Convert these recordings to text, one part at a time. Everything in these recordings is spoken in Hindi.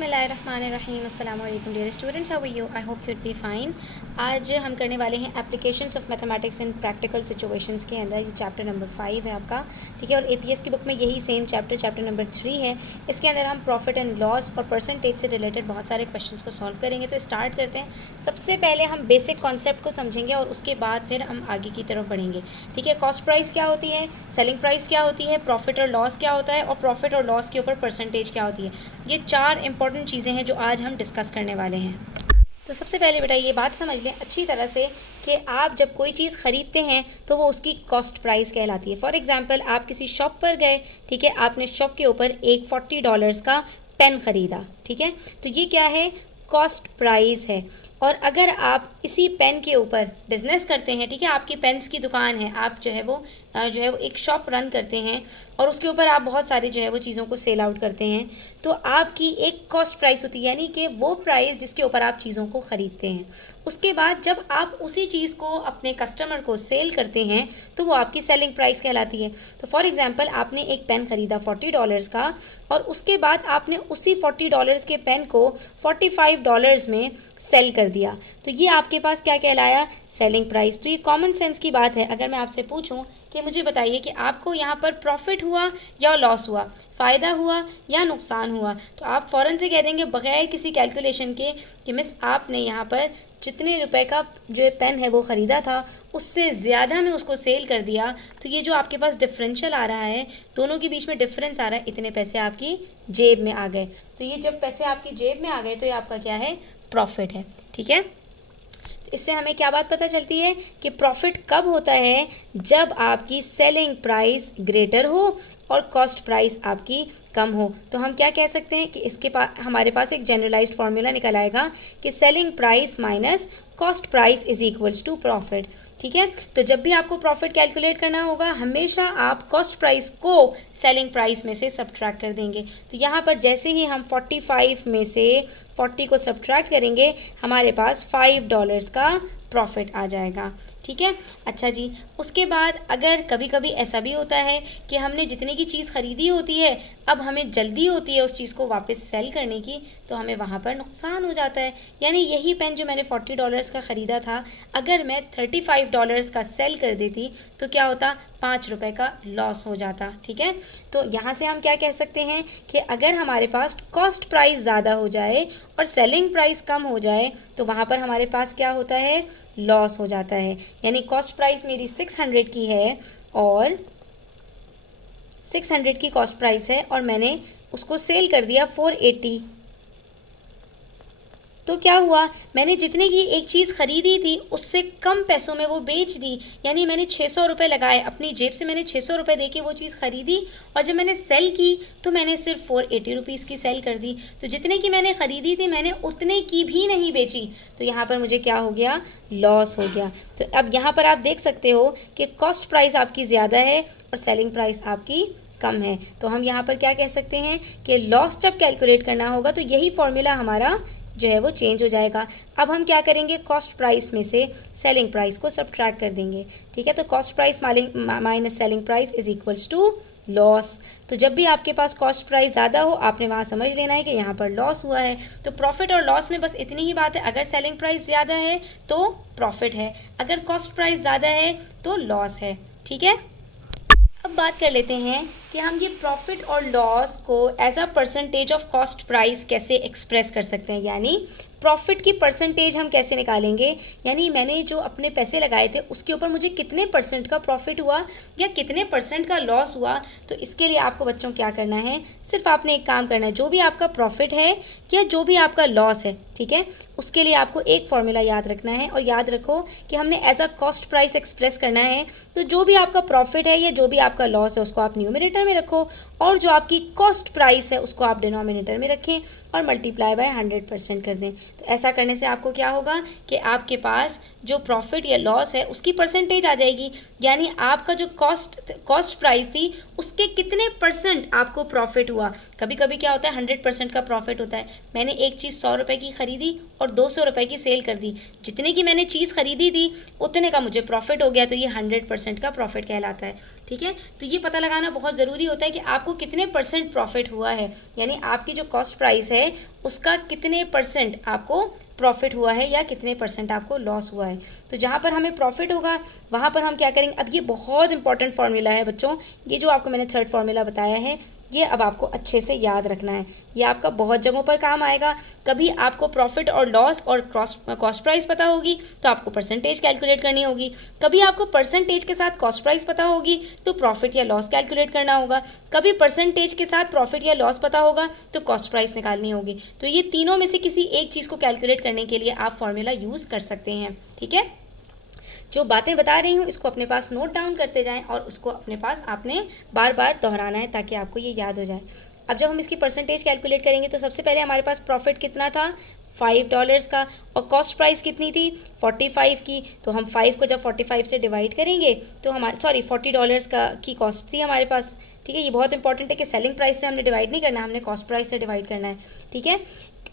बिस्मिल्लाहिर्रहमानिर्रहीम अस्सलाम वालेकुम dear students, how are you? I hope you'd be fine. आज हम करने वाले हैं applications of mathematics in practical situations के अंदर। ये चैप्टर नंबर 5 है आपका, ठीक है। और एपीएस की बुक में यही सेम चैप्टर नंबर 3 है। इसके अंदर हम प्रॉफिट एंड लॉस और परसेंटेज से रिलेटेड बहुत सारे क्वेश्चंस को सॉल्व करेंगे। तो स्टार्ट करते हैं। सबसे पहले हम बेसिक कॉन्सेप्ट को समझेंगे और उसके बाद फिर हम आगे की तरफ बढ़ेंगे, ठीक है। कॉस्ट प्राइस क्या होती है, सेलिंग प्राइस क्या होती है, प्रॉफिट और लॉस क्या होता है, और प्रॉफिट और लॉस के ऊपर परसेंटेज क्या होती है। ये 4 इंपॉर्टेंट चीज़ें हैं जो आज हम डिस्कस करने वाले हैं। तो सबसे पहले बेटा ये बात समझ लें अच्छी तरह से कि आप जब कोई चीज़ ख़रीदते हैं तो वो उसकी कॉस्ट प्राइस कहलाती है। फॉर एग्जांपल, आप किसी शॉप पर गए, ठीक है, आपने शॉप के ऊपर एक $40 का पेन ख़रीदा, ठीक है, तो ये क्या है, कॉस्ट प्राइस है। और अगर आप इसी पेन के ऊपर बिज़नेस करते हैं, ठीक है, आपकी पेन्स की दुकान है, आप जो है वो एक शॉप रन करते हैं और उसके ऊपर आप बहुत सारी जो है वो चीज़ों को सेल आउट करते हैं, तो आपकी एक कॉस्ट प्राइस होती है, यानी कि वो प्राइस जिसके ऊपर आप चीज़ों को ख़रीदते हैं। उसके बाद जब आप उसी चीज़ को अपने कस्टमर को सेल करते हैं तो वो आपकी सेलिंग प्राइस कहलाती है। तो फॉर एग्जांपल, आपने एक पेन ख़रीदा $40 का और उसके बाद आपने उसी $40 के पेन को $45 में सेल कर दिया, तो ये आपके पास क्या कहलाया, सेलिंग प्राइस। तो ये कॉमन सेंस की बात है। अगर मैं आपसे पूछूं कि मुझे बताइए कि आपको यहाँ पर प्रॉफिट हुआ या लॉस हुआ, फ़ायदा हुआ या नुकसान हुआ, तो आप फ़ौरन से कह देंगे बग़ैर किसी कैलकुलेशन के कि मिस आपने यहाँ पर जितने रुपए का जो पेन है वो ख़रीदा था उससे ज़्यादा में उसको सेल कर दिया, तो ये जो आपके पास डिफरेंशियल आ रहा है, दोनों के बीच में डिफरेंस आ रहा है, इतने पैसे आपकी जेब में आ गए। तो ये जब पैसे आपकी जेब में आ गए तो ये आपका क्या है, प्रॉफिट है, ठीक है। तो इससे हमें क्या बात पता चलती है कि प्रॉफिट कब होता है, जब आपकी सेलिंग प्राइस ग्रेटर हो और कॉस्ट प्राइस आपकी कम हो। तो हम क्या कह सकते हैं कि इसके पास हमारे पास एक जनरलाइज्ड फार्मूला निकल आएगा कि selling price minus cost price is equals to profit, ठीक है। तो जब भी आपको प्रॉफिट कैलकुलेट करना होगा, हमेशा आप कॉस्ट प्राइस को सेलिंग प्राइस में से सब्ट्रैक्ट कर देंगे। तो यहाँ पर जैसे ही हम 45 में से 40 को सब्ट्रैक्ट करेंगे, हमारे पास $5 का प्रॉफिट आ जाएगा, ठीक है। अच्छा जी, उसके बाद अगर कभी कभी ऐसा भी होता है कि हमने जितने की चीज़ ख़रीदी होती है, अब हमें जल्दी होती है उस चीज़ को वापस सेल करने की, तो हमें वहाँ पर नुकसान हो जाता है। यानी यही पेन जो मैंने $40 का ख़रीदा था, अगर मैं $35 का सेल कर देती तो क्या होता, ₹5 का लॉस हो जाता, ठीक है। तो यहाँ से हम क्या कह सकते हैं कि अगर हमारे पास कॉस्ट प्राइस ज़्यादा हो जाए और सेलिंग प्राइस कम हो जाए तो वहाँ पर हमारे पास क्या होता है, लॉस हो जाता है। यानी कॉस्ट प्राइस मेरी 600 की है और 600 की कॉस्ट प्राइस है और मैंने उसको सेल कर दिया 480, तो क्या हुआ, मैंने जितने की एक चीज़ ख़रीदी थी उससे कम पैसों में वो बेच दी। यानी मैंने 600 रुपये लगाए, अपनी जेब से मैंने 600 रुपये दे के वो चीज़ ख़रीदी और जब मैंने सेल की तो मैंने सिर्फ 480 रुपीज़ की सेल कर दी। तो जितने की मैंने ख़रीदी थी मैंने उतने की भी नहीं बेची, तो यहाँ पर मुझे क्या हो गया, लॉस हो गया। तो अब यहाँ पर आप देख सकते हो कि कॉस्ट प्राइस आपकी ज़्यादा है और सेलिंग प्राइस आपकी कम है। तो हम यहाँ पर क्या कह सकते हैं कि लॉस जब कैलकुलेट करना होगा तो यही फॉर्मूला हमारा जो है वो चेंज हो जाएगा। अब हम क्या करेंगे, कॉस्ट प्राइस में से सेलिंग प्राइस को सब्ट्रैक्ट कर देंगे, ठीक है। तो cost price minus selling price is equals to loss. तो जब भी आपके पास कॉस्ट प्राइस ज़्यादा हो, आपने वहाँ समझ लेना है कि यहाँ पर लॉस हुआ है। तो प्रॉफिट और लॉस में बस इतनी ही बात है, अगर सेलिंग प्राइस ज़्यादा है तो प्रॉफिट है, अगर कॉस्ट प्राइस ज़्यादा है तो लॉस है, ठीक है। अब बात कर लेते हैं कि हम ये प्रॉफिट और लॉस को as a percentage of cost price कैसे एक्सप्रेस कर सकते हैं। यानी प्रॉफिट की परसेंटेज हम कैसे निकालेंगे, यानी मैंने जो अपने पैसे लगाए थे उसके ऊपर मुझे कितने % का प्रॉफिट हुआ या कितने % का लॉस हुआ। तो इसके लिए आपको बच्चों क्या करना है, सिर्फ आपने एक काम करना है, जो भी आपका प्रॉफिट है या जो भी आपका लॉस है, ठीक है, उसके लिए आपको एक फॉर्मूला याद रखना है। और याद रखो कि हमने as a cost price express करना है, तो जो भी आपका प्रॉफिट है या जो भी आपका लॉस है उसको आप न्यूमरेटर में रखो और जो आपकी कॉस्ट प्राइस है उसको आप डिनोमिनेटर में रखें और मल्टीप्लाई बाय 100% कर दें। तो ऐसा करने से आपको क्या होगा कि आपके पास जो प्रॉफिट या लॉस है उसकी परसेंटेज आ जाएगी, यानी आपका जो कॉस्ट प्राइस थी उसके कितने % आपको प्रॉफिट हुआ। कभी कभी क्या होता है 100% का प्रॉफिट होता है, मैंने एक चीज़ 100 रुपये की ख़रीदी और 200 रुपये की सेल कर दी, जितने की मैंने चीज़ ख़रीदी थी उतने का मुझे प्रॉफिट हो गया, तो ये 100% का प्रॉफिट कहलाता है, ठीक है। तो ये पता लगाना बहुत ज़रूरी होता है कि आपको कितने परसेंट प्रॉफिट हुआ है, यानी आपकी जो कॉस्ट प्राइस है उसका कितने परसेंट आपको प्रॉफिट हुआ है या कितने परसेंट आपको लॉस हुआ है। तो जहाँ पर हमें प्रॉफिट होगा वहाँ पर हम क्या करेंगे, अब ये बहुत इंपॉर्टेंट फार्मूला है बच्चों, ये जो आपको मैंने थर्ड फार्मूला बताया है ये अब आपको अच्छे से याद रखना है, ये आपका बहुत जगहों पर काम आएगा। कभी आपको प्रॉफिट और लॉस और कॉस्ट प्राइस पता होगी तो आपको परसेंटेज कैलकुलेट करनी होगी, कभी आपको परसेंटेज के साथ कॉस्ट प्राइस पता होगी तो प्रॉफिट या लॉस कैलकुलेट करना होगा, कभी परसेंटेज के साथ प्रॉफिट या लॉस पता होगा तो कॉस्ट प्राइस निकालनी होगी। तो ये तीनों में से किसी एक चीज़ को कैलकुलेट करने के लिए आप फॉर्मूला यूज़ कर सकते हैं। ठीक है, जो बातें बता रही हूँ इसको अपने पास नोट डाउन करते जाएं और उसको अपने पास आपने बार बार दोहराना है ताकि आपको ये याद हो जाए। अब जब हम इसकी परसेंटेज कैलकुलेट करेंगे तो सबसे पहले हमारे पास प्रॉफिट कितना था, $5 का, और कॉस्ट प्राइस कितनी थी 45 की। तो हम 5 को जब 45 से डिवाइड करेंगे तो हमारे $40 का की कॉस्ट थी हमारे पास। ठीक है, ये बहुत इंपॉर्टेंट है कि सेलिंग प्राइस से हमने डिवाइड नहीं करना, हमने कॉस्ट प्राइस से डिवाइड करना है। ठीक है,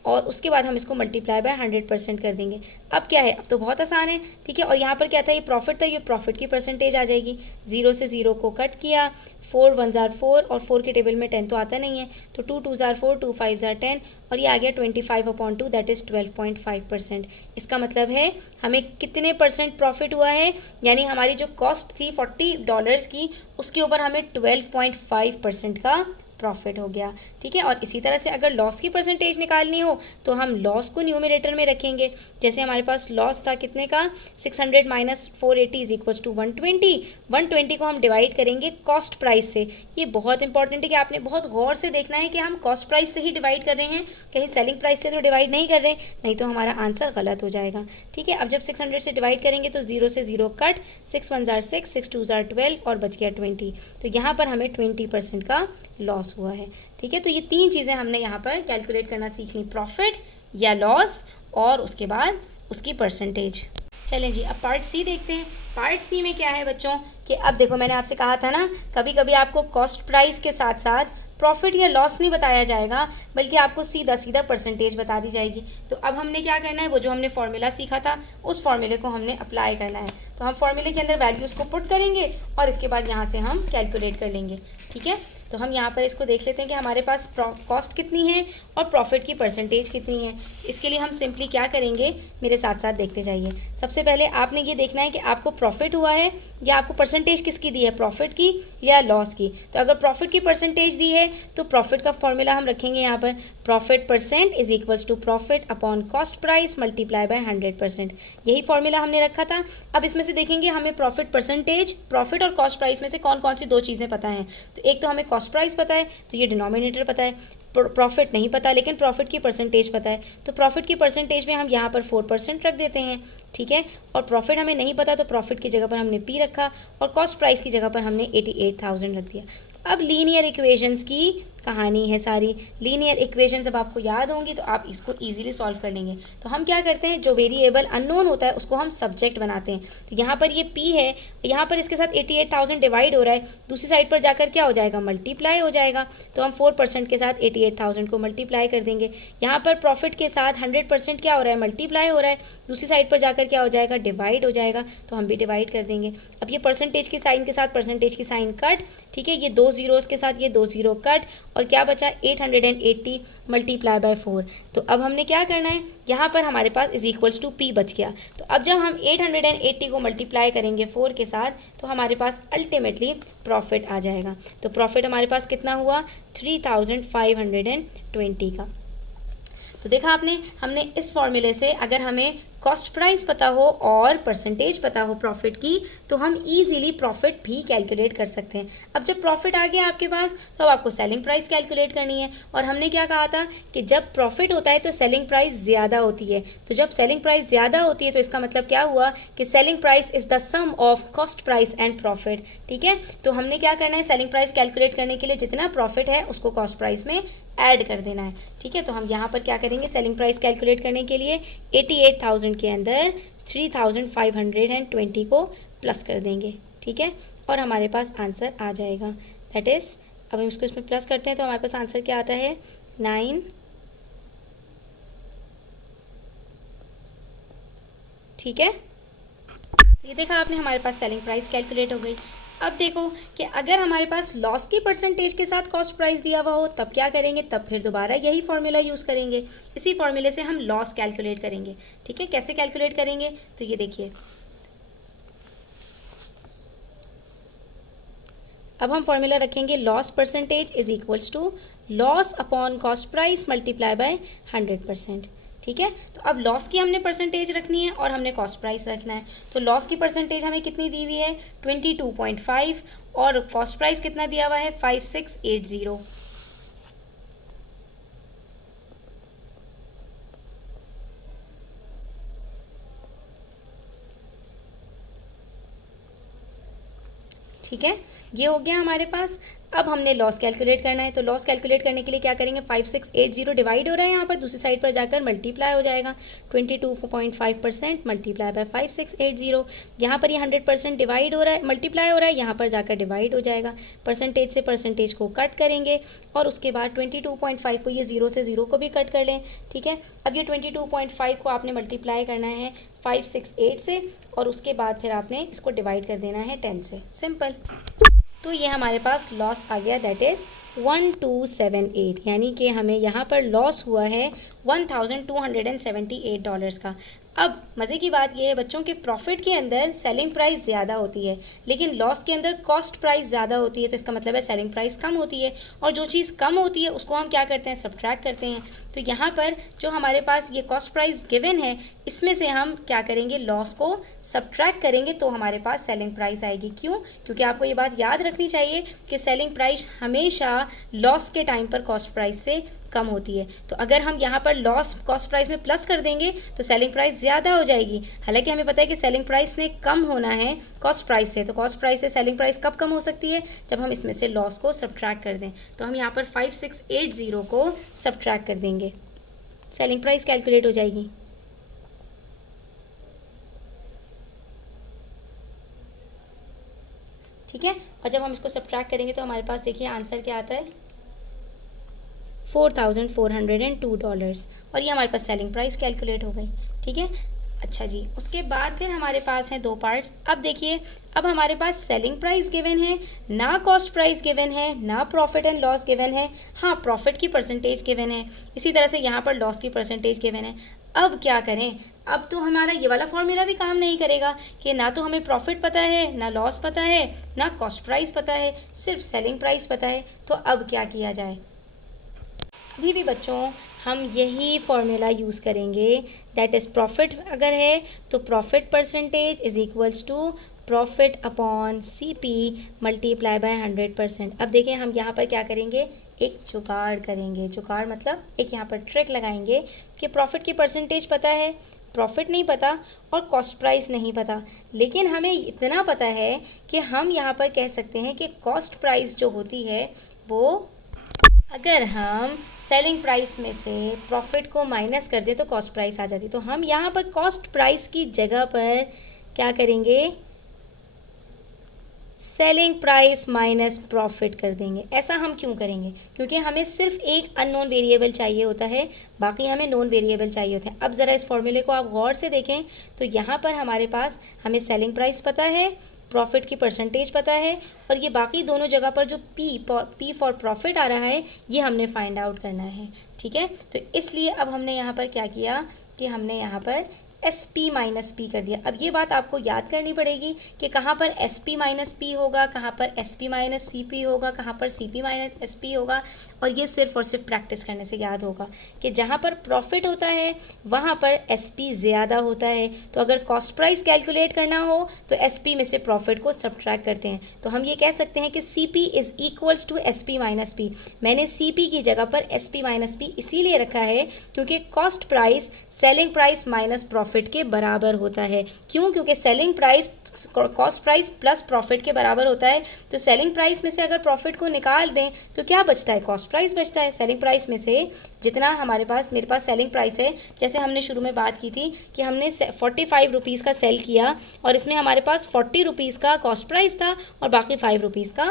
और उसके बाद हम इसको मल्टीप्लाई बाय 100% कर देंगे। अब क्या है, अब तो बहुत आसान है। ठीक है, और यहाँ पर क्या था, ये प्रॉफिट था, ये प्रॉफिट की परसेंटेज आ जाएगी। 0 से 0 को कट किया, 4 1 4 और 4 के टेबल में 10 तो आता नहीं है, तो 2 2 4 2 5 10 और ये आ गया 25/2 दैट इज़ 12.5%। इसका मतलब है हमें कितने परसेंट प्रॉफिट हुआ है, यानी हमारी जो कॉस्ट थी $40 की उसके ऊपर हमें 12.5% का प्रॉफिट हो गया। ठीक है, और इसी तरह से अगर लॉस की परसेंटेज निकालनी हो तो हम लॉस को न्यूमरेटर में रखेंगे। जैसे हमारे पास लॉस था कितने का, 600 माइनस 480 इज इक्वल्स टू 120। 120 को हम डिवाइड करेंगे कॉस्ट प्राइस से। ये बहुत इंपॉर्टेंट है कि आपने बहुत गौर से देखना है कि हम कॉस्ट प्राइस से ही डिवाइड कर रहे हैं, कहीं सेलिंग प्राइस से तो डिवाइड नहीं कर रहे, नहीं तो हमारा आंसर गलत हो जाएगा। ठीक है, अब जब 600 से डिवाइड करेंगे तो 0 से 0 कट, 6 1 6 6 2 12 और बच गया 20। तो यहाँ पर हमें 20% का लॉस हुआ है। ठीक है, तो ये तीन चीज़ें हमने यहाँ पर कैलकुलेट करना सीख ली, प्रॉफिट या लॉस और उसके बाद उसकी परसेंटेज। चलें जी, अब पार्ट सी देखते हैं। पार्ट सी में क्या है बच्चों कि अब देखो मैंने आपसे कहा था ना, कभी कभी आपको कॉस्ट प्राइस के साथ साथ प्रॉफिट या लॉस नहीं बताया जाएगा बल्कि आपको सीधा सीधा परसेंटेज बता दी जाएगी। तो अब हमने क्या करना है, वो जो हमने फॉर्मूला सीखा था उस फॉर्मूले को हमने अप्लाई करना है। तो हम फॉर्मूले के अंदर वैल्यूज़ को पुट करेंगे और इसके बाद यहाँ से हम कैलकुलेट कर लेंगे। ठीक है, तो हम यहाँ पर इसको देख लेते हैं कि हमारे पास कॉस्ट कितनी है और प्रॉफिट की परसेंटेज कितनी है। इसके लिए हम सिंपली क्या करेंगे, मेरे साथ साथ देखते जाइए। सबसे पहले आपने ये देखना है कि आपको प्रॉफिट हुआ है या आपको परसेंटेज किसकी दी है, प्रॉफिट की या लॉस की। तो अगर प्रॉफिट की परसेंटेज दी है तो प्रॉफिट का फॉर्मूला हम रखेंगे यहाँ पर, profit percent is equals to profit upon cost price multiply by 100%। यही फॉर्मूला हमने रखा था। अब इसमें से देखेंगे हमें प्रॉफिट परसेंटेज, प्रॉफिट और कॉस्ट प्राइस में से कौन कौन सी दो चीज़ें पता हैं। तो एक तो हमें कॉस्ट प्राइस पता है, तो ये डिनोमिनेटर पता है, प्रॉफिट नहीं पता लेकिन प्रॉफिट की परसेंटेज पता है। तो प्रॉफिट की परसेंटेज में हम यहाँ पर 4% रख देते हैं। ठीक है, और प्रॉफिट हमें नहीं पता तो प्रॉफिट की जगह पर हमने पी रखा और कॉस्ट प्राइस की जगह पर हमने 88,000 रख दिया। अब लीनियर इक्वेशंस की कहानी है सारी। लीनियर इक्वेशन जब आपको याद होंगी तो आप इसको इजीली सॉल्व कर लेंगे। तो हम क्या करते हैं, जो वेरिएबल अननोन होता है उसको हम सब्जेक्ट बनाते हैं। तो यहाँ पर ये p है, यहाँ पर इसके साथ 88,000 डिवाइड हो रहा है, दूसरी साइड पर जाकर क्या हो जाएगा, मल्टीप्लाई हो जाएगा। तो हम 4% के साथ 88,000 को मल्टीप्लाई कर देंगे। यहाँ पर प्रॉफिट के साथ 100% क्या हो रहा है, मल्टीप्लाई हो रहा है, दूसरी साइड पर जाकर क्या हो जाएगा, डिवाइड हो जाएगा। तो हम भी डिवाइड कर देंगे। अब ये परसेंटेज की साइन के साथ परसेंटेज की साइन कट। ठीक है, ये 2 जीरोस के साथ ये 2 जीरो कट और क्या बचा 880 मल्टीप्लाई बाय 4। तो अब हमने क्या करना है, यहाँ पर हमारे पास इज इक्वल्स टू पी बच गया। तो अब जब हम 880 को मल्टीप्लाई करेंगे 4 के साथ तो हमारे पास अल्टीमेटली प्रॉफिट आ जाएगा। तो प्रॉफिट हमारे पास कितना हुआ, 3520 का। तो देखा आपने, हमने इस फॉर्मूले से अगर हमें कॉस्ट प्राइस पता हो और परसेंटेज पता हो प्रॉफिट की तो हम इजीली प्रॉफिट भी कैलकुलेट कर सकते हैं। अब जब प्रॉफिट आ गया आपके पास तो अब आपको सेलिंग प्राइस कैलकुलेट करनी है। और हमने क्या कहा था कि जब प्रॉफिट होता है तो सेलिंग प्राइस ज़्यादा होती है। तो जब सेलिंग प्राइस ज़्यादा होती है तो इसका मतलब क्या हुआ कि selling price is the sum of cost price and profit. ठीक है, तो हमने क्या करना है, सेलिंग प्राइस कैलकुलेट करने के लिए जितना प्रॉफिट है उसको कॉस्ट प्राइस में ऐड कर देना है। ठीक है, तो हम यहाँ पर क्या करेंगे, सेलिंग प्राइस कैलकुलेट करने के लिए 88,000 के अंदर 3,520 को प्लस कर देंगे। ठीक है, और हमारे पास आंसर आ जाएगा। दैट इज़, अब हम इसको इसमें प्लस करते हैं तो हमारे पास आंसर क्या आता है, 9। ठीक है, ये देखा आपने, हमारे पास सेलिंग प्राइस कैलकुलेट हो गई। अब देखो कि अगर हमारे पास लॉस की परसेंटेज के साथ कॉस्ट प्राइस दिया हुआ हो तब क्या करेंगे, तब फिर दोबारा यही फॉर्मूला यूज़ करेंगे। इसी फॉर्मूले से हम लॉस कैलकुलेट करेंगे। ठीक है, कैसे कैलकुलेट करेंगे, तो ये देखिए, अब हम फॉर्मूला रखेंगे loss percentage is equals to loss upon cost price multiply by 100%। ठीक है, तो अब लॉस की हमने परसेंटेज रखनी है और हमने कॉस्ट प्राइस रखना है। तो लॉस की परसेंटेज हमें कितनी दी हुई है 22.5 और कॉस्ट प्राइस कितना दिया हुआ है 5680। ठीक है, ये हो गया हमारे पास। अब हमने लॉस कैलकुलेट करना है, तो लॉस कैलकुलेट करने के लिए क्या करेंगे, 5680 डिवाइड हो रहा है यहाँ पर, दूसरी साइड पर जाकर मल्टीप्लाई हो जाएगा, 22.5% मल्टीप्लाई बाय 5680। यहाँ पर ये 100% डिवाइड हो रहा है, मल्टीप्लाई हो रहा है, यहाँ पर जाकर डिवाइड हो जाएगा। परसेंटेज से परसेंटेज को कट करेंगे और उसके बाद 22.5 को ये 0 से 0 को भी कट कर लें। ठीक है, अब ये 22.5 को आपने मल्टीप्लाई करना है 568 से और उसके बाद फिर आपने इसको डिवाइड कर देना है 10 से, सिंपल। तो ये हमारे पास लॉस आ गया, दैट इज़ 1278, यानी कि हमें यहाँ पर लॉस हुआ है $1278 का। अब मज़े की बात यह है बच्चों के प्रॉफिट के अंदर सेलिंग प्राइस ज़्यादा होती है लेकिन लॉस के अंदर कॉस्ट प्राइस ज़्यादा होती है, तो इसका मतलब है सेलिंग प्राइस कम होती है और जो चीज़ कम होती है उसको हम क्या करते हैं, सब्ट्रैक्ट करते हैं। तो यहाँ पर जो हमारे पास ये कॉस्ट प्राइस गिवन है इसमें से हम क्या करेंगे, लॉस को सब्ट्रैक्ट करेंगे तो हमारे पास सेलिंग प्राइस आएगी। क्यों, क्योंकि आपको ये बात याद रखनी चाहिए कि सेलिंग प्राइस हमेशा लॉस के टाइम पर कॉस्ट प्राइस से कम होती है। तो अगर हम यहाँ पर लॉस कॉस्ट प्राइस में प्लस कर देंगे तो सेलिंग प्राइस ज़्यादा हो जाएगी। हालांकि हमें पता है कि सेलिंग प्राइस ने कम होना है कॉस्ट प्राइस से, तो कॉस्ट प्राइस से सेलिंग प्राइस कब कम हो सकती है, जब हम इसमें से लॉस को सब्ट्रैक्ट कर दें। तो हम यहाँ पर 5680 को सब्ट्रैक्ट कर देंगे, सेलिंग प्राइस कैलकुलेट हो जाएगी। ठीक है, और जब हम इसको सब्ट्रैक्ट करेंगे तो हमारे पास देखिए आंसर क्या आता है, $4402 और ये हमारे पास सेलिंग प्राइस कैलकुलेट हो गई। ठीक है, अच्छा जी, उसके बाद फिर हमारे पास हैं दो पार्ट्स। अब देखिए, अब हमारे पास सेलिंग प्राइस गिवन है, ना कॉस्ट प्राइस गिवन है, ना प्रॉफिट एंड लॉस गिवन है। हाँ, प्रॉफिट की परसेंटेज गिवन है, इसी तरह से यहाँ पर लॉस की परसेंटेज गिवन है। अब क्या करें, अब तो हमारा ये वाला फॉर्मूला भी काम नहीं करेगा कि ना तो हमें प्रॉफिट पता है, ना लॉस पता है, ना कॉस्ट प्राइस पता है, सिर्फ सेलिंग प्राइस पता है। तो अब क्या किया जाए, अभी भी बच्चों हम यही फॉर्मूला यूज़ करेंगे, दैट इज़ प्रॉफिट अगर है तो profit percentage is equals to profit upon CP multiply by 100%। अब देखिए हम यहाँ पर क्या करेंगे, एक जुगाड़ करेंगे। जुगाड़ मतलब एक यहाँ पर ट्रिक लगाएंगे कि प्रॉफिट की परसेंटेज पता है, प्रॉफिट नहीं पता और कॉस्ट प्राइस नहीं पता, लेकिन हमें इतना पता है कि हम यहाँ पर कह सकते हैं कि कॉस्ट प्राइस जो होती है वो अगर हम सेलिंग प्राइस में से प्रॉफिट को माइनस कर दें तो कॉस्ट प्राइस आ जाती। तो हम यहाँ पर कॉस्ट प्राइस की जगह पर क्या करेंगे, सेलिंग प्राइस माइनस प्रॉफिट कर देंगे। ऐसा हम क्यों करेंगे, क्योंकि हमें सिर्फ एक अननोन वेरिएबल चाहिए होता है, बाकी हमें नोन वेरिएबल चाहिए होते हैं। अब ज़रा इस फॉर्मूले को आप गौर से देखें तो यहाँ पर हमारे पास हमें सेलिंग प्राइस पता है, प्रॉफिट की परसेंटेज पता है और ये बाकी दोनों जगह पर जो P फॉर प्रॉफिट आ रहा है ये हमने फाइंड आउट करना है। ठीक है, तो इसलिए अब हमने यहाँ पर क्या किया कि हमने यहाँ पर SP माइनस P कर दिया। अब ये बात आपको याद करनी पड़ेगी कि कहाँ पर SP माइनस P होगा, कहाँ पर SP माइनस CP होगा, कहाँ पर CP माइनस SP होगा, और ये सिर्फ और सिर्फ प्रैक्टिस करने से याद होगा कि जहाँ पर प्रॉफिट होता है वहाँ पर SP ज़्यादा होता है। तो अगर कॉस्ट प्राइस कैलकुलेट करना हो तो SP में से प्रॉफिट को सब्ट्रैक्ट करते हैं। तो हम ये कह सकते हैं कि CP is equals to SP minus P। मैंने CP की जगह पर SP माइनस P इसीलिए रखा है क्योंकि cost price selling price minus profit के बराबर होता है। क्यों, क्योंकि selling price cost price plus profit के बराबर होता है। तो सेलिंग प्राइस में से अगर प्रॉफिट को निकाल दें तो क्या बचता है, कॉस्ट प्राइस बचता है। सेलिंग प्राइस में से जितना हमारे पास मेरे पास सेलिंग प्राइस है, जैसे हमने शुरू में बात की थी कि हमने 45 रुपीज़ का सेल किया और इसमें हमारे पास 40 रुपीज़ का कॉस्ट प्राइस था और बाकी 5 रुपीज़ का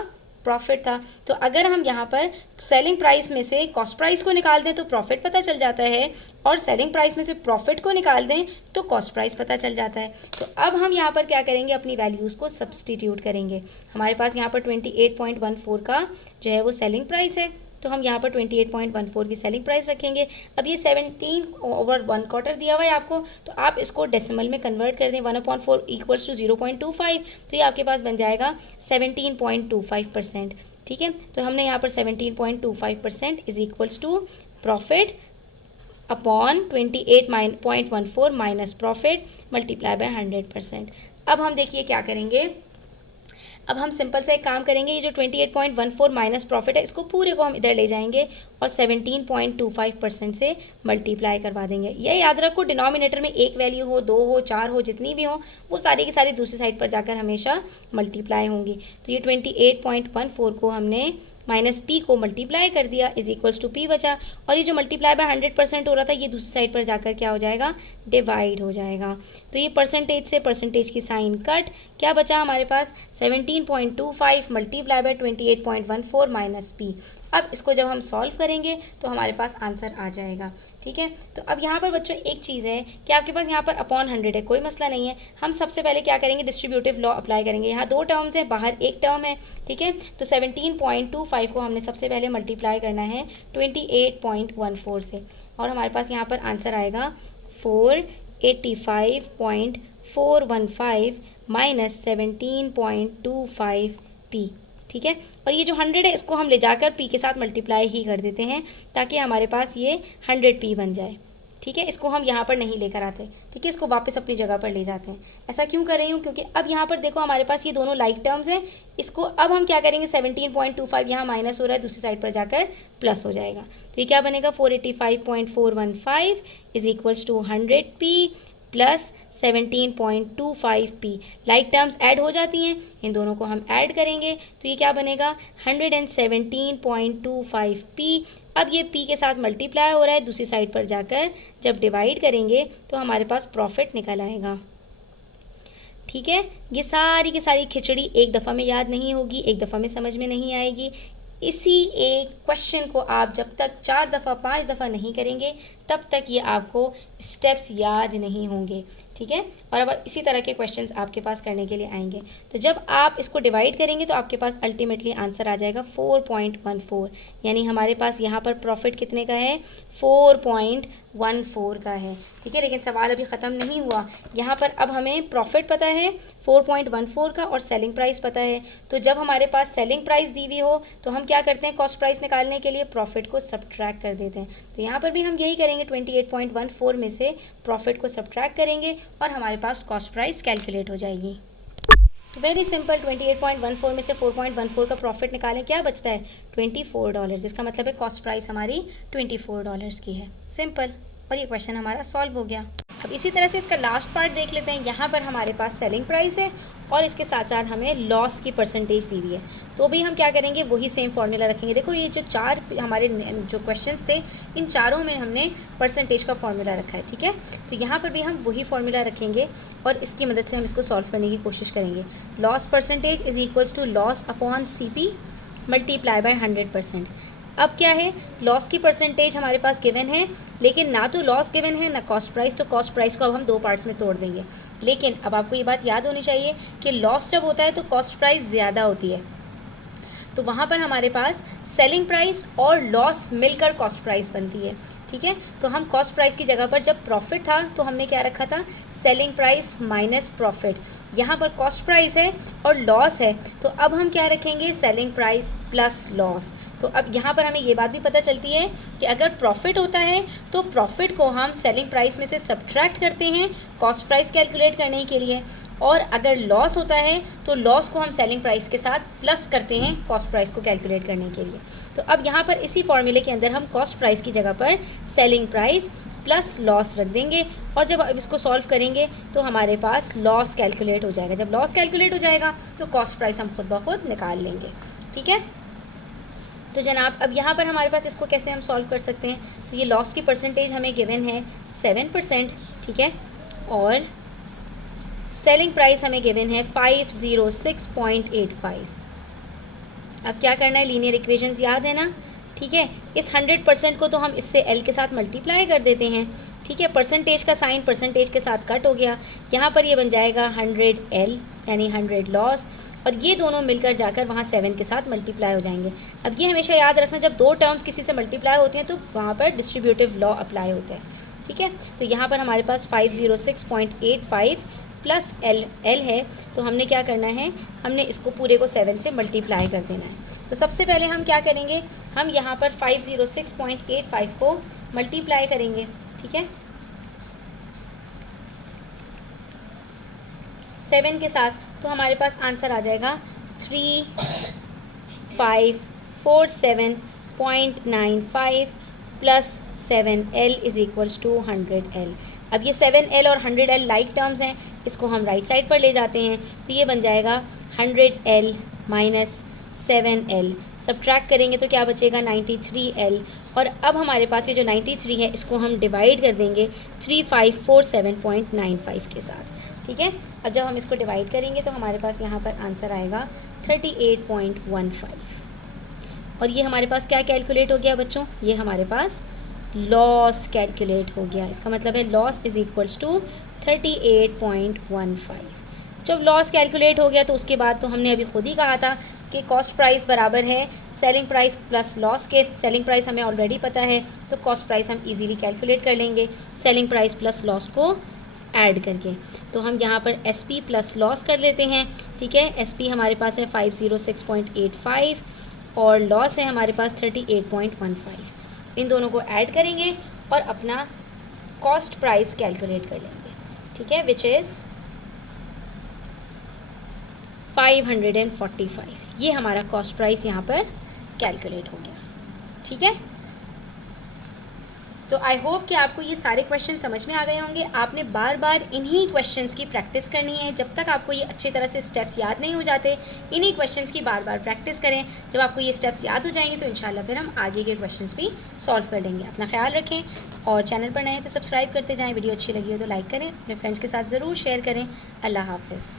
प्रॉफिट था। तो अगर हम यहाँ पर सेलिंग प्राइस में से कॉस्ट प्राइस को निकाल दें तो प्रॉफिट पता चल जाता है, और सेलिंग प्राइस में से प्रॉफिट को निकाल दें तो कॉस्ट प्राइस पता चल जाता है। तो अब हम यहाँ पर क्या करेंगे, अपनी वैल्यूज़ को सब्सटीट्यूट करेंगे। हमारे पास यहाँ पर 28.14 का जो है वो सेलिंग प्राइस है, तो हम यहाँ पर 28.14 की सेलिंग प्राइस रखेंगे। अब ये 17/1/4 दिया हुआ है आपको, तो आप इसको डेसिमल में कन्वर्ट कर दें। 1/4 इक्वल्स टू 0.25, तो ये आपके पास बन जाएगा 17.25%। ठीक है, तो हमने यहाँ पर 17.25% is equals to profit upon 28.14 minus profit multiply by 100%। अब हम देखिए क्या करेंगे, अब हम सिंपल से एक काम करेंगे, ये जो 28.14 माइनस प्रॉफिट है इसको पूरे को हम इधर ले जाएंगे और 17.25% से मल्टीप्लाई करवा देंगे। ये याद रखो, डिनोमिनेटर में एक वैल्यू हो, 2 हो, 4 हो, जितनी भी हो, वो सारी की सारी दूसरी साइड पर जाकर हमेशा मल्टीप्लाई होंगी। तो ये 28.14 को हमने माइनस पी को मल्टीप्लाई कर दिया, इज इक्वल्स टू पी बचा, और ये जो मल्टीप्लाई बाय 100% हो रहा था ये दूसरी साइड पर जाकर क्या हो जाएगा, डिवाइड हो जाएगा। तो ये परसेंटेज से परसेंटेज की साइन कट, क्या बचा हमारे पास 17.25 मल्टीप्लाई बाय 28.14 माइनस पी। अब इसको जब हम सॉल्व करेंगे तो हमारे पास आंसर आ जाएगा। ठीक है, तो अब यहाँ पर बच्चों एक चीज़ है कि आपके पास यहाँ पर अपॉन 100 है, कोई मसला नहीं है। हम सबसे पहले क्या करेंगे, डिस्ट्रीब्यूटिव लॉ अप्लाई करेंगे। यहाँ 2 टर्म्स हैं, बाहर एक टर्म है। ठीक है, तो 17.25 को हमने सबसे पहले मल्टीप्लाई करना है 28.14 से, और हमारे पास यहाँ पर आंसर आएगा 485.415 माइनस 17.25 पी। ठीक है, और ये जो 100 है इसको हम ले जाकर पी के साथ मल्टीप्लाई ही कर देते हैं ताकि हमारे पास ये 100 पी बन जाए। ठीक है, इसको हम यहाँ पर नहीं लेकर आते। ठीक है, इसको वापस अपनी जगह पर ले जाते हैं। ऐसा क्यों कर रही हूँ, क्योंकि अब यहाँ पर देखो हमारे पास ये दोनों लाइक टर्म्स हैं। इसको अब हम क्या करेंगे, 17.25 यहाँ माइनस हो रहा है, दूसरी साइड पर जाकर प्लस हो जाएगा। तो ये क्या बनेगा, 485.415 is equals to 100 P plus 17.25 P. Like terms add हो जाती हैं, इन दोनों को हम ऐड करेंगे तो ये क्या बनेगा, 117.25 पी। अब ये पी के साथ मल्टीप्लाई हो रहा है, दूसरी साइड पर जाकर जब डिवाइड करेंगे तो हमारे पास प्रॉफिट निकल आएगा। ठीक है, ये सारी की सारी खिचड़ी एक दफ़ा में याद नहीं होगी, एक दफ़ा में समझ में नहीं आएगी। इसी एक क्वेश्चन को आप जब तक 4 दफ़ा 5 दफ़ा नहीं करेंगे तब तक ये आपको स्टेप्स याद नहीं होंगे। ठीक है, और अब इसी तरह के क्वेश्चंस आपके पास करने के लिए आएंगे। तो जब आप इसको डिवाइड करेंगे तो आपके पास अल्टीमेटली आंसर आ जाएगा 4.14, यानी हमारे पास यहाँ पर प्रॉफिट कितने का है, 4.14 का है। ठीक है, लेकिन सवाल अभी ख़त्म नहीं हुआ। यहाँ पर अब हमें प्रॉफिट पता है 4.14 का और सेलिंग प्राइस पता है। तो जब हमारे पास सेलिंग प्राइस दी हुई हो तो हम क्या करते हैं, कॉस्ट प्राइस निकालने के लिए प्रॉफिट को सब्ट्रैक्ट कर देते हैं। तो यहाँ पर भी हम यही करेंगे, 28.14 में से प्रॉफिट को सब्ट्रैक्ट करेंगे और हमारे पास कॉस्ट प्राइस कैलकुलेट हो जाएगी। तो वेरी सिंपल, 28.14 में से 4.14 का प्रॉफिट निकालें, क्या बचता है, $24। इसका मतलब है कॉस्ट प्राइस हमारी $24 की है। सिंपल, और ये क्वेश्चन हमारा सॉल्व हो गया। अब इसी तरह से इसका लास्ट पार्ट देख लेते हैं। यहाँ पर हमारे पास सेलिंग प्राइस है और इसके साथ साथ हमें लॉस की परसेंटेज दी हुई है। तो भी हम क्या करेंगे, वही सेम फार्मूला रखेंगे। देखो ये जो 4 हमारे जो क्वेश्चंस थे, इन चारों में हमने परसेंटेज का फार्मूला रखा है। ठीक है, तो यहाँ पर भी हम वही फार्मूला रखेंगे और इसकी मदद से हम इसको सॉल्व करने की कोशिश करेंगे। Loss percentage is equals to loss upon CP multiply by 100%। अब क्या है, लॉस की परसेंटेज हमारे पास गिवन है, लेकिन ना तो लॉस गिवन है ना कॉस्ट प्राइस। तो कॉस्ट प्राइस को अब हम 2 पार्ट्स में तोड़ देंगे। लेकिन अब आपको ये बात याद होनी चाहिए कि लॉस जब होता है तो कॉस्ट प्राइस ज़्यादा होती है, तो वहाँ पर हमारे पास सेलिंग प्राइस और लॉस मिलकर कॉस्ट प्राइस बनती है। ठीक है, तो हम कॉस्ट प्राइस की जगह पर जब प्रॉफिट था तो हमने क्या रखा था, सेलिंग प्राइस माइनस प्रॉफिट। यहाँ पर कॉस्ट प्राइस है और लॉस है, तो अब हम क्या रखेंगे, सेलिंग प्राइस प्लस लॉस। तो अब यहाँ पर हमें ये बात भी पता चलती है कि अगर प्रॉफिट होता है तो प्रॉफिट को हम सेलिंग प्राइस में से सब्ट्रैक्ट करते हैं कॉस्ट प्राइस कैलकुलेट करने के लिए, और अगर लॉस होता है तो लॉस को हम सेलिंग प्राइस के साथ प्लस करते हैं कॉस्ट प्राइस को कैलकुलेट करने के लिए। तो अब यहाँ पर इसी फॉर्मूले के अंदर हम कॉस्ट प्राइस की जगह पर सेलिंग प्राइस प्लस लॉस रख देंगे, और जब अब इसको सॉल्व करेंगे तो हमारे पास लॉस कैलकुलेट हो जाएगा। जब लॉस कैलकुलेट हो जाएगा तो कॉस्ट प्राइस हम खुद ब खुद निकाल लेंगे। ठीक है, तो जनाब अब यहाँ पर हमारे पास इसको कैसे हम सॉल्व कर सकते हैं। तो ये लॉस की परसेंटेज हमें गिवन है 7%। ठीक है, और सेलिंग प्राइस हमें गिवन है 506.85। अब क्या करना है, लीनियर इक्वेशंस याद है ना, ठीक है। इस 100% को तो हम इससे L के साथ मल्टीप्लाई कर देते हैं, ठीक है। परसेंटेज का साइन परसेंटेज के साथ कट हो गया, यहाँ पर ये बन जाएगा 100L यानी 100 लॉस, और ये दोनों मिलकर जाकर वहाँ 7 के साथ मल्टीप्लाई हो जाएंगे। अब ये हमेशा याद रखना, जब दो टर्म्स किसी से मल्टीप्लाई होती हैं तो वहाँ पर डिस्ट्रीब्यूटिव लॉ अप्लाई होता है, ठीक है। तो यहाँ पर हमारे पास 506.85 प्लस L है, तो हमने क्या करना है, हमने इसको पूरे को 7 से मल्टीप्लाई कर देना है। तो सबसे पहले हम क्या करेंगे, हम यहाँ पर 506.85 को मल्टीप्लाई करेंगे, ठीक है, 7 के साथ। तो हमारे पास आंसर आ जाएगा 3547.95 plus 7L is equals to 100L। अब ये 7L और 100L लाइक टर्म्स हैं, इसको हम राइट साइड पर ले जाते हैं, तो ये बन जाएगा 100L माइनस 7L, सब्ट्रैक्ट करेंगे तो क्या बचेगा 93L। और अब हमारे पास ये जो 93 है इसको हम डिवाइड कर देंगे 3547.95 के साथ, ठीक है। अब जब हम इसको डिवाइड करेंगे तो हमारे पास यहाँ पर आंसर आएगा 38.15, और ये हमारे पास क्या कैलकुलेट हो गया बच्चों, ये हमारे पास लॉस कैलकुलेट हो गया। इसका मतलब है लॉस इज़ इक्वल्स टू 38.15। जब लॉस कैलकुलेट हो गया तो उसके बाद तो हमने अभी खुद ही कहा था कि कॉस्ट प्राइस बराबर है सेलिंग प्राइस प्लस लॉस के। सेलिंग प्राइस हमें ऑलरेडी पता है, तो कॉस्ट प्राइस हम इजीली कैलकुलेट कर लेंगे सेलिंग प्राइस प्लस लॉस को ऐड करके। तो हम यहाँ पर SP प्लस लॉस कर लेते हैं, ठीक है। SP हमारे पास है 506.85 और लॉस है हमारे पास 38.15। इन दोनों को ऐड करेंगे और अपना कॉस्ट प्राइस कैलकुलेट कर लेंगे, ठीक है, विच इज़ 545। ये हमारा कॉस्ट प्राइस यहाँ पर कैलकुलेट हो गया, ठीक है। तो आई होप कि आपको ये सारे क्वेश्चन समझ में आ गए होंगे। आपने बार बार इन्हीं क्वेश्चंस की प्रैक्टिस करनी है, जब तक आपको ये अच्छी तरह से स्टेप्स याद नहीं हो जाते, इन्हीं क्वेश्चंस की बार बार प्रैक्टिस करें। जब आपको ये स्टेप्स याद हो जाएंगे तो इंशाल्लाह फिर हम आगे के क्वेश्चंस भी सॉल्व कर लेंगे। अपना ख्याल रखें, और चैनल पर नए हैं तो सब्सक्राइब करते जाएँ। वीडियो अच्छी लगी हो तो लाइक करें, अपने फ्रेंड्स के साथ ज़रूर शेयर करें। अल्लाह हाफ़िज़।